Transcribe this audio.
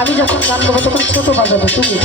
আমি যখন গান গাবো তখন ছোট বাজাবো তুমি?